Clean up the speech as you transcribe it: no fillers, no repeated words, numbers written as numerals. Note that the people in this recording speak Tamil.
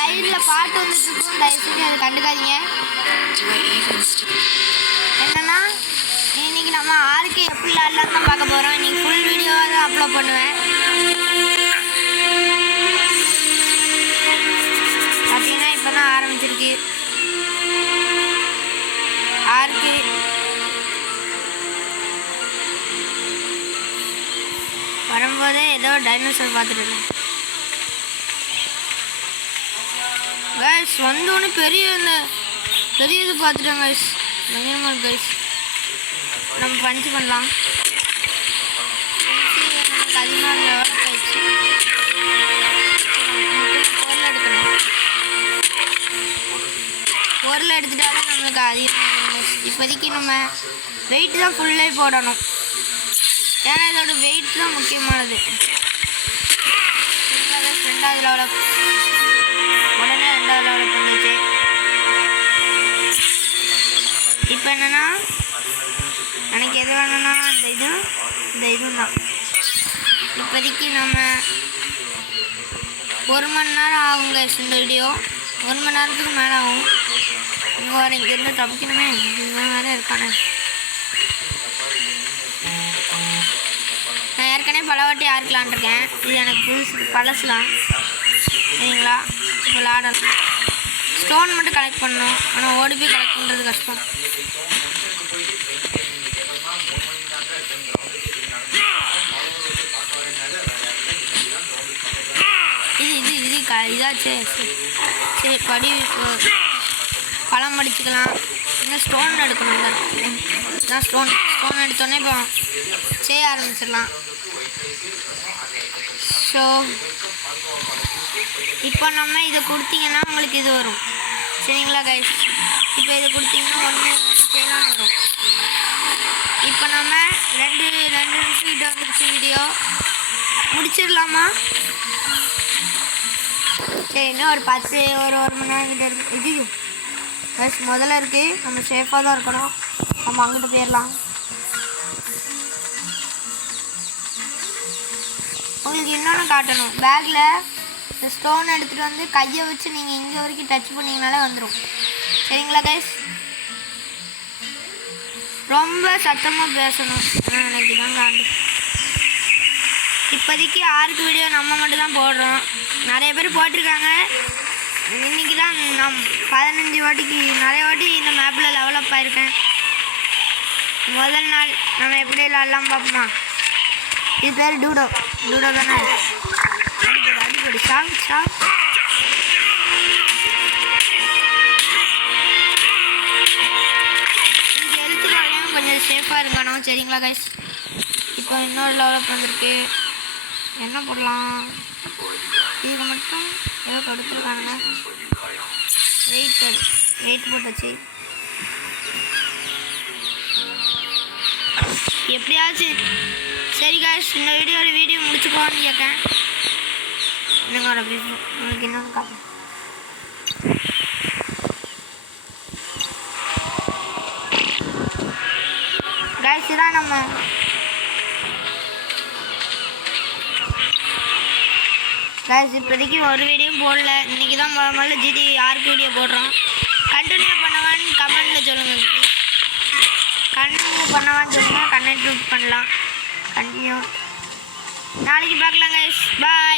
சைடில் பாட்டு வந்துட்டு இருக்கும், தயவுசெய்து அதை கண்டுக்காதீங்க. என்னன்னா இன்னைக்கு நம்ம ஆர்கே எப்படி விளாட்லாம் தான் பார்க்க போகிறோம். இன்னைக்கு ஃபுல் வீடியோவாக தான் அப்லோட் பண்ணுவேன். பார்த்தீங்கன்னா இப்போ தான் ஆரம்பிச்சிருக்கு ஆர்கே. வரும்போதே ஏதோ டைனோசர் பார்த்துட்டு இருந்தேன் கைஸ். வந்தோடனே பெரிய இது பார்த்துட்டேன் கைஸ், பயங்கரமாக கைஸ். நம்ம பஞ்சு பண்ணலாம். நமக்கு அதிகமாக லெவல் ஆயிடுச்சு. பொருள் எடுக்கணும். பொருள் எடுத்துட்டாலே நம்மளுக்கு அதிகமாக. இப்போதைக்கு நம்ம வெயிட் தான் ஃபுல்லே போடணும், ஏன்னா இதோட வெயிட் தான் முக்கியமானது. ரெண்டாவது லெவலில் உடனே ரெண்டாவது லெவலில் பண்ணிச்சு. இப்போ என்னென்னா எனக்கு எது வேணும்னா இந்த இதுவும் தான். இப்போதைக்கு நம்ம 1 மணி நேரம் ஆகுங்க இந்த வீடியோ. 1 மணி நேரத்துக்கு மேலே ஆகும். இங்கே வர இங்கேருந்து தப்பிக்கணுமே, இங்கே வேறு இருக்கானே. நான் ஏற்கனவே பல வாட்டி ஆர்க்கலான் இருக்கேன். இது எனக்கு பழசுலாம் சரிங்களா. இப்போ விளாடலாம். ஸ்டோன் மட்டும் கலெக்ட் பண்ணணும், ஆனால் ஓடி போய் கலெக்ட் பண்ணுறது கஷ்டம். இதாச்சே சரி. பழம் படிச்சுக்கலாம். இன்னும் ஸ்டோன் எடுக்கணும் தான். ஸ்டோன் எடுத்தோடனே இப்போ செய்ய ஆரம்பிச்சிடலாம். ஸோ இப்போ நம்ம இதை கொடுத்தீங்கன்னா உங்களுக்கு இது வரும் சரிங்களா கைஸ். இப்போ இதை கொடுத்தீங்கன்னா 1 செய்யலாம் வரும். இப்போ நம்ம 2 நிமிஷம் கிட்ட வந்துருச்சு வீடியோ. முடிச்சிடலாமா? சரி, இன்னும் ஒரு 1 மணி நேரம் கிட்ட இருக்கு. இது கைஸ் முதல்ல இருக்குது. நம்ம சேஃபாக தான் இருக்கணும். நம்ம அங்கிட்டு போயிடலாம். உங்களுக்கு இன்னொன்று காட்டணும். பேக்கில் இந்த ஸ்டோன் எடுத்துகிட்டு வந்து கையை வச்சு நீங்கள் இங்கே வரைக்கும் டச் பண்ணிங்கனாலே வந்துடும் சரிங்களா கைஸ். ரொம்ப சத்தமாக பேசணும், எனக்கு தான் காண்டு. இப்போதைக்கு ஆர்க்கு வீடியோ நம்ம மட்டும் தான் போடுறோம். நிறைய பேர் போட்டிருக்காங்க. இன்றைக்கி தான் நான் 15 வாட்டிக்கு நிறைய வாட்டி இந்த மேப்பில் டெவலப் ஆகிருக்கேன். முதல் நாள் நம்ம எப்படி விளாட்லாம் பார்ப்போமா? இது பேர் டூடோ தானே. அடிப்படி சாங் இங்கே எழுத்துக்கானையும் கொஞ்சம் சேஃபாக இருக்கணும் சரிங்களா கைஸ். இப்போ இன்னொரு டெவலப் வந்திருக்கு. என்ன போடலாம்? இதுக்கு மட்டும் ஏதோ கொடுத்துருக்கானுங்க. வெயிட் போட்டாச்சு. எப்படியாச்சும் சரி காய்ஸ், இந்த வீடியோ முடிச்சுக்கோன்னு கேட்கேன். என்னங்க உங்களுக்கு இன்னொன்று காட்டுறேன். காய்ஸ் தான் நம்ம காய்ஸ் இப்போதைக்கு ஒரு வீடியோவும் போடல. இன்றைக்கி தான் முதல்ல ஜிடி ஆர்க்கு வீடியோ போடுறோம். கண்டினியூ பண்ணவான்னு கமெண்ட்டில் சொல்லுங்கள். கண்டினியூ பண்ணவான்னு சொல்லுங்கள், கண்டினியூ பண்ணலாம். கண்டினியூ நாளைக்கு பார்க்கலாம் கைஸ். பாய்.